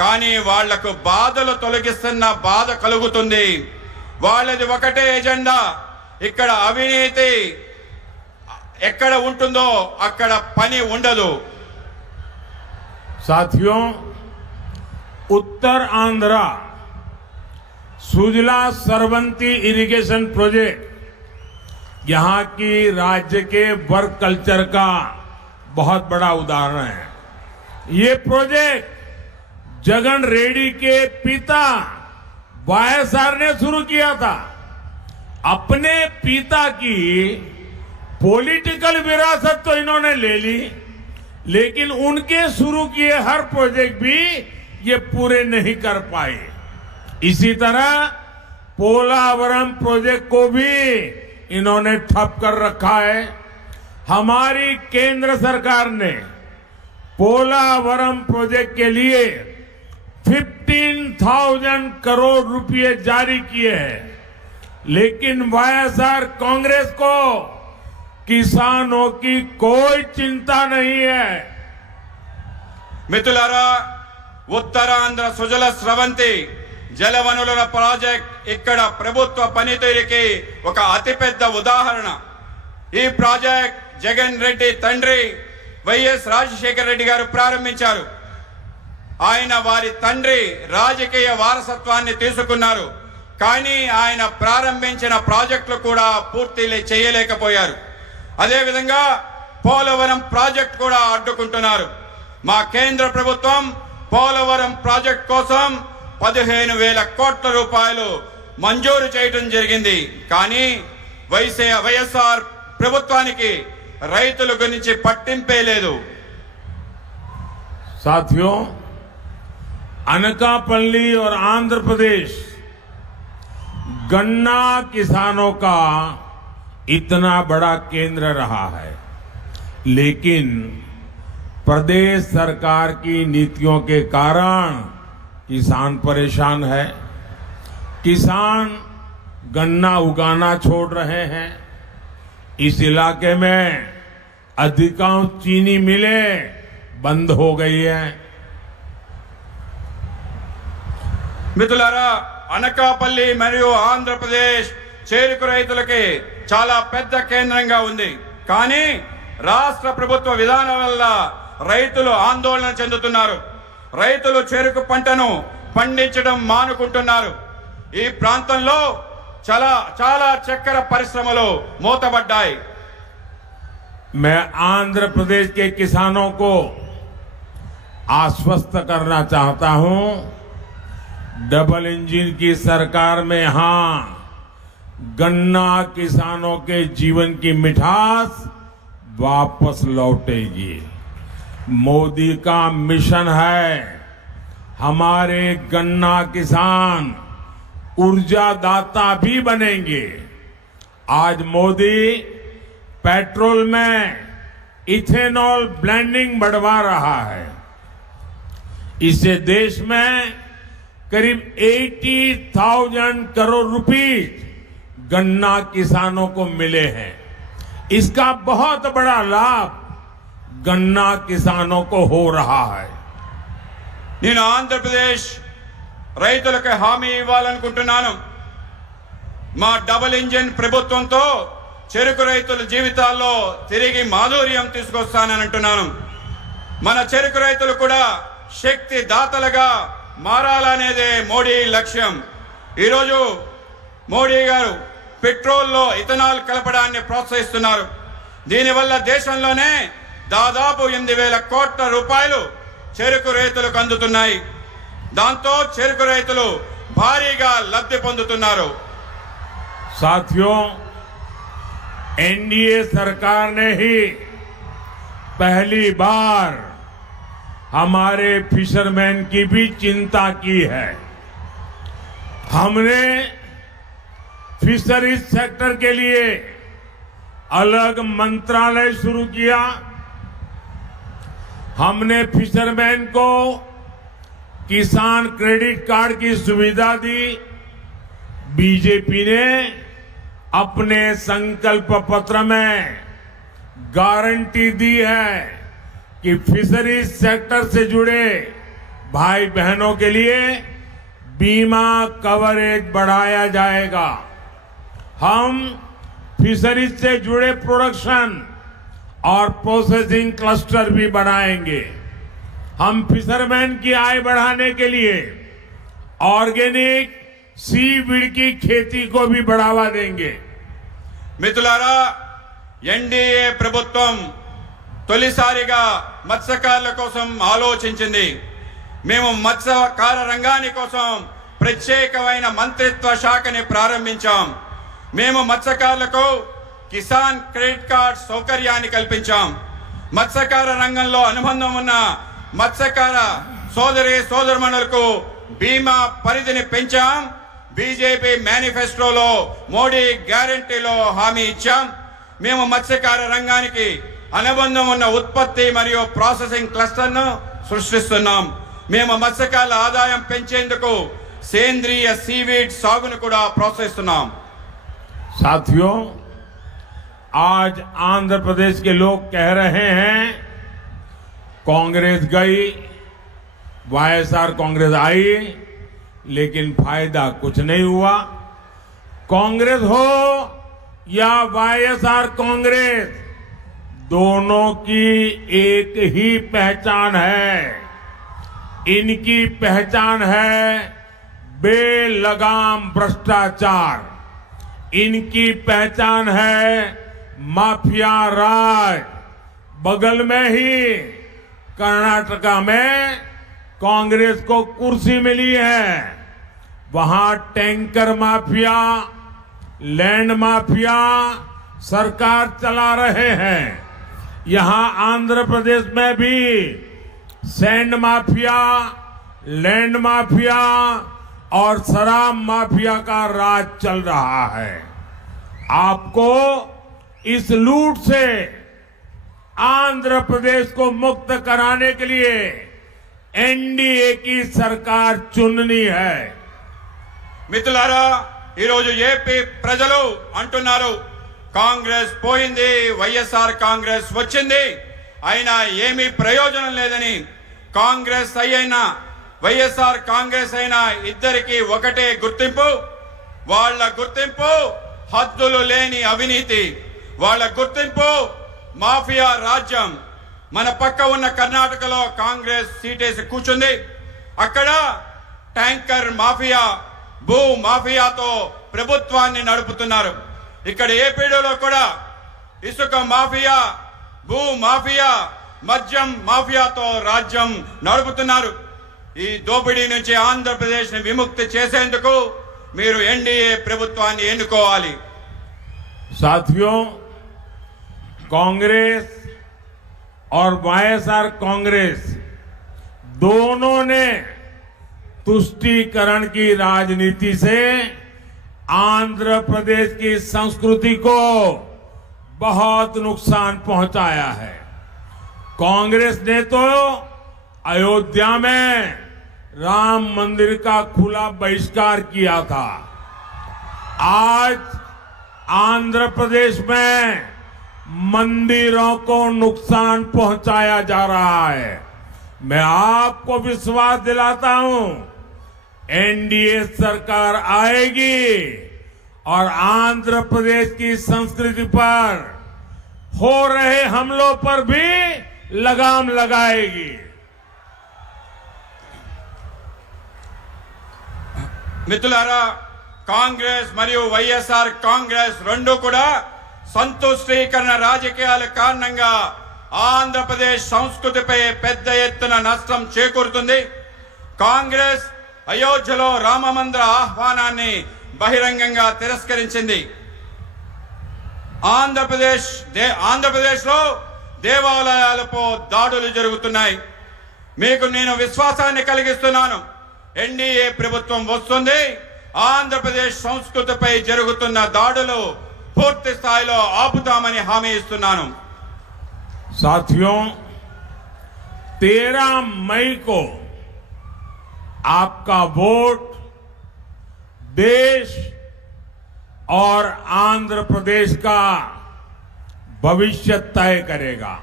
కానీ వాళ్లకు బాధలు తొలగిస్తున్న బాధ కలుగుతుంది. వాళ్ళది ఒకటే ఎజెండా, ఇక్కడ అవినీతి ఎక్కడ ఉంటుందో అక్కడ పని ఉండదు. साथियों, उत्तर आंध्रा सुजला सरवंती इरिगेशन प्रोजेक्ट यहां की राज्य के वर्क कल्चर का बहुत बड़ा उदाहरण है। ये प्रोजेक्ट जगन रेड्डी के पिता वाईएसआर ने शुरू किया था। अपने पिता की पॉलिटिकल विरासत तो इन्होंने ले ली, लेकिन उनके शुरू किए हर प्रोजेक्ट भी ये पूरे नहीं कर पाए। इसी तरह पोलावरम प्रोजेक्ट को भी इन्होंने ठप कर रखा है। हमारी केंद्र सरकार ने पोलावरम प्रोजेक्ट के लिए 15,000 करोड़ रुपए जारी किए हैं, लेकिन वाईएसआर कांग्रेस को किसानों की कोई चिंता नहीं है। మిత్రులారా, ఉత్తరాంధ్ర సుజల స్రవంతి జలవనరుల ప్రాజెక్ట్ ఇక్కడ ప్రభుత్వ పనితీరుకి ఒక అతిపెద్ద ఉదాహరణ. ఈ ప్రాజెక్ట్ జగన్ రెడ్డి తండ్రి వైఎస్ రాజశేఖర రెడ్డి గారు ప్రారంభించారు. ఆయన వారి తండ్రి రాజకీయ వారసత్వాన్ని తీసుకున్నారు, కానీ ఆయన ప్రారంభించిన ప్రాజెక్టులు కూడా పూర్తి చేయలేకపోయారు. అదేవిధంగా పోలవరం ప్రాజెక్ట్ కూడా అడ్డుకుంటున్నారు. మా కేంద్ర ప్రభుత్వం పోలవరం ప్రాజెక్ట్ కోసం 15,000 కోట్ల రూపాయలు మంజూరు చేయడం జరిగింది. కానీ వైఎస్ఆర్ ప్రభుత్వానికి రైతుల గురించి పట్టింపే లేదు. साथियों, अनकापल्ली और आंध्र प्रदेश गन्ना किसानों का इतना बड़ा केंद्र रहा है, लेकिन प्रदेश सरकार की नीतियों के कारण किसान परेशान है। किसान गन्ना उगाना छोड़ रहे हैं। इस इलाके में अधिकांश चीनी मिलें बंद हो गई है। మిత్రులారా, అనకాపల్లి మరియు ఆంధ్రప్రదేశ్ చేరుకు రైతులకి చాలా పెద్ద కేంద్రంగా ఉంది. కానీ రాష్ట్ర ప్రభుత్వ విధానం వల్ల రైతులు ఆందోళన చెందుతున్నారు. రైతులు చెరుకు పంటను పండించడం మానుకుంటున్నారు. ఈ ప్రాంతంలో చాలా చక్కెర పరిశ్రమలు మూతబడ్డాయి. मैं आंध्र प्रदेश के किसानों को आश्वस्त करना चाहता हूं, डबल इंजन की सरकार में यहां गन्ना किसानों के जीवन की मिठास वापस लौटेगी। मोदी का मिशन है हमारे गन्ना किसान ऊर्जादाता भी बनेंगे। आज मोदी पेट्रोल में इथेनॉल ब्लेंडिंग बढ़वा रहा है। इससे देश में करीब 80,000 करोड़ रुपीस गन्ना किसानों को मिले हैं। इसका बहुत बड़ा लाभ गन्ना किसानों को हो रहा है। నేను ఆంధ్రప్రదేశ్ రైతులకు హామీ ఇవ్వాలనుకుంటున్నాను. మా డబుల్ ఇంజిన్ ప్రభుత్వంతో చెరుకు రైతుల జీవితాల్లో తిరిగి మాధుర్యం తీసుకొస్తానని అంటున్నాను. మన చెరుకు రైతులు కూడా శక్తి దాతలుగా మారాలనేదే మోడీ లక్ష్యం. ఈరోజు మోడీ గారు పెట్రోల్లో ఇథనాల్ కలపడాన్ని ప్రోత్సహిస్తున్నారు. దీనివల్ల దేశంలోనే దాదాపు 8,000 కోట్ల రూపాయలు చెరుకు రైతులకు అందుతున్నాయి. దాంతో చెరుకు రైతులు భారీగా లబ్ధి పొందుతున్నారు. साथियों, एनडीए सरकार ने ही पहली बार हमारे फिशरमैन की भी चिंता की है। हमने फिशरीज सेक्टर के लिए अलग मंत्रालय शुरू किया। हमने फिशरमैन को किसान क्रेडिट कार्ड की सुविधा दी। बीजेपी ने अपने संकल्प पत्र में गारंटी दी है कि फिशरीज सेक्टर से जुड़े भाई बहनों के लिए बीमा कवरेज बढ़ाया जाएगा। हम फिशरीज से जुड़े प्रोडक्शन और प्रोसेसिंग क्लस्टर भी बढ़ाएंगे। हम फिशरमैन की आय बढ़ाने के लिए ऑर्गेनिक सीवीड की खेती को भी बढ़ावा देंगे। మిత్రులారా, ఎన్డీఏ ప్రభుత్వం తొలిసారిగా మత్స్యకారుల కోసం ఆలోచించింది. మేము మత్స్యకార రంగాని కోసం ప్రత్యేకమైన మంత్రిత్వ శాఖని ప్రారంభించాం. మేము మత్స్యకారులకు కిసాన్ క్రెడిట్ కార్డ్ సౌకర్యాన్ని కల్పించాం. మత్స్యకార రంగంలో అనుబంధం ఉన్న మత్స్యకార సోదరుమణులకు బీమా పరిధిని పెంచాం. బీజేపీ మేనిఫెస్టోలో మోడీ గ్యారంటీలో హామీ ఇచ్చాం. మేము మత్స్యకార రంగానికి అనుబంధం ఉన్న ఉత్పత్తి మరియు ప్రాసెసింగ్ క్లస్టర్ను సృష్టిస్తున్నాం. మేము మత్స్యకారుల ఆదాయం పెంచేందుకు సేంద్రియ సీవీడ్ సాగును కూడా ప్రోత్సహిస్తున్నాం. साथियों, आज आंध्र प्रदेश के लोग कह रहे हैं कांग्रेस गई, वाईएसआर कांग्रेस आई, लेकिन फायदा कुछ नहीं हुआ। कांग्रेस हो या वाईएसआर कांग्रेस, दोनों की एक ही पहचान है। इनकी पहचान है बेलगाम भ्रष्टाचार। इनकी पहचान है माफिया राज। बगल में ही कर्नाटका में कांग्रेस को कुर्सी मिली है, वहां टैंकर माफिया, लैंड माफिया सरकार चला रहे हैं। यहां आंध्र प्रदेश में भी सैंड माफिया, लैंड माफिया और शराब माफिया का राज चल रहा है। आपको इस लूट से आंध्र प्रदेश को मुक्त कराने के लिए एनडीए की सरकार चुननी है। మిత్రులారా, ఈరోజు ఏపీ ప్రజలు అంటున్నారు కాంగ్రెస్ పోయింది, వైఎస్ఆర్ కాంగ్రెస్ వచ్చింది, అయినా ఏమీ ప్రయోజనం లేదని. కాంగ్రెస్ అయినా వైఎస్ఆర్ కాంగ్రెస్ అయినా ఇద్దరికి ఒకటే గుర్తింపు. వాళ్ళ గుర్తింపు హద్దులు లేని అవినీతి. వాళ్ళ గుర్తింపు మాఫియా రాజ్యం. మన పక్క ఉన్న కర్ణాటకలో కాంగ్రెస్ సీటేసి కూర్చుంది. అక్కడ ట్యాంకర్ మాఫియా, భూ మాఫియాతో ప్రభుత్వాన్ని నడుపుతున్నారు. ఇక్కడ ఏపీలో కూడా ఇసుక మాఫియా, భూ మాఫియా, మద్యం మాఫియాతో రాజ్యం నడుపుతున్నారు. ఈ దోపిడీ నుంచి ఆంధ్రప్రదేశ్ ని విముక్తి చేసేందుకు మీరు ఎన్డీఏ ప్రభుత్వాన్ని ఎన్నుకోవాలి. साथियों, कांग्रेस और वाईएसआर कांग्रेस दोनों ने तुष्टीकरण की राजनीति से आंध्र प्रदेश की संस्कृति को बहुत नुकसान पहुंचाया है। कांग्रेस ने तो अयोध्या में राम मंदिर का खुला बहिष्कार किया था। आज आंध्र प्रदेश में मंदिरों को नुकसान पहुंचाया जा रहा है। मैं आपको विश्वास दिलाता हूं, एनडीए सरकार आएगी और आंध्र प्रदेश की संस्कृति पर हो रहे हमलों पर भी लगाम लगाएगी। మిత్రులారా, కాంగ్రెస్ మరియు వైఎస్ఆర్ కాంగ్రెస్ రెండు కూడా సంతుష్టీకరణ రాజకీయాల కారణంగా ఆంధ్రప్రదేశ్ సంస్కృతిపై పెద్ద ఎత్తున నష్టం చేకూరుతుంది. కాంగ్రెస్ అయోధ్యలో రామ మందిర ఆహ్వానాన్ని బహిరంగంగా తిరస్కరించింది. ఆంధ్రప్రదేశ్లో దేవాలయాలపై దాడులు జరుగుతున్నాయి. మీకు నేను విశ్వాసాన్ని కలిగిస్తున్నాను, ఎన్డీఏ ప్రభుత్వం వస్తుంది. ఆంధ్రప్రదేశ్ సంస్కృతిపై జరుగుతున్న దాడులు పూర్తి స్థాయిలో ఆపుతామని హామీ ఇస్తున్నాను. साथियों, 13 मई को आपका वोट देश और आंध्र प्रदेश का भविष्य तय करेगा।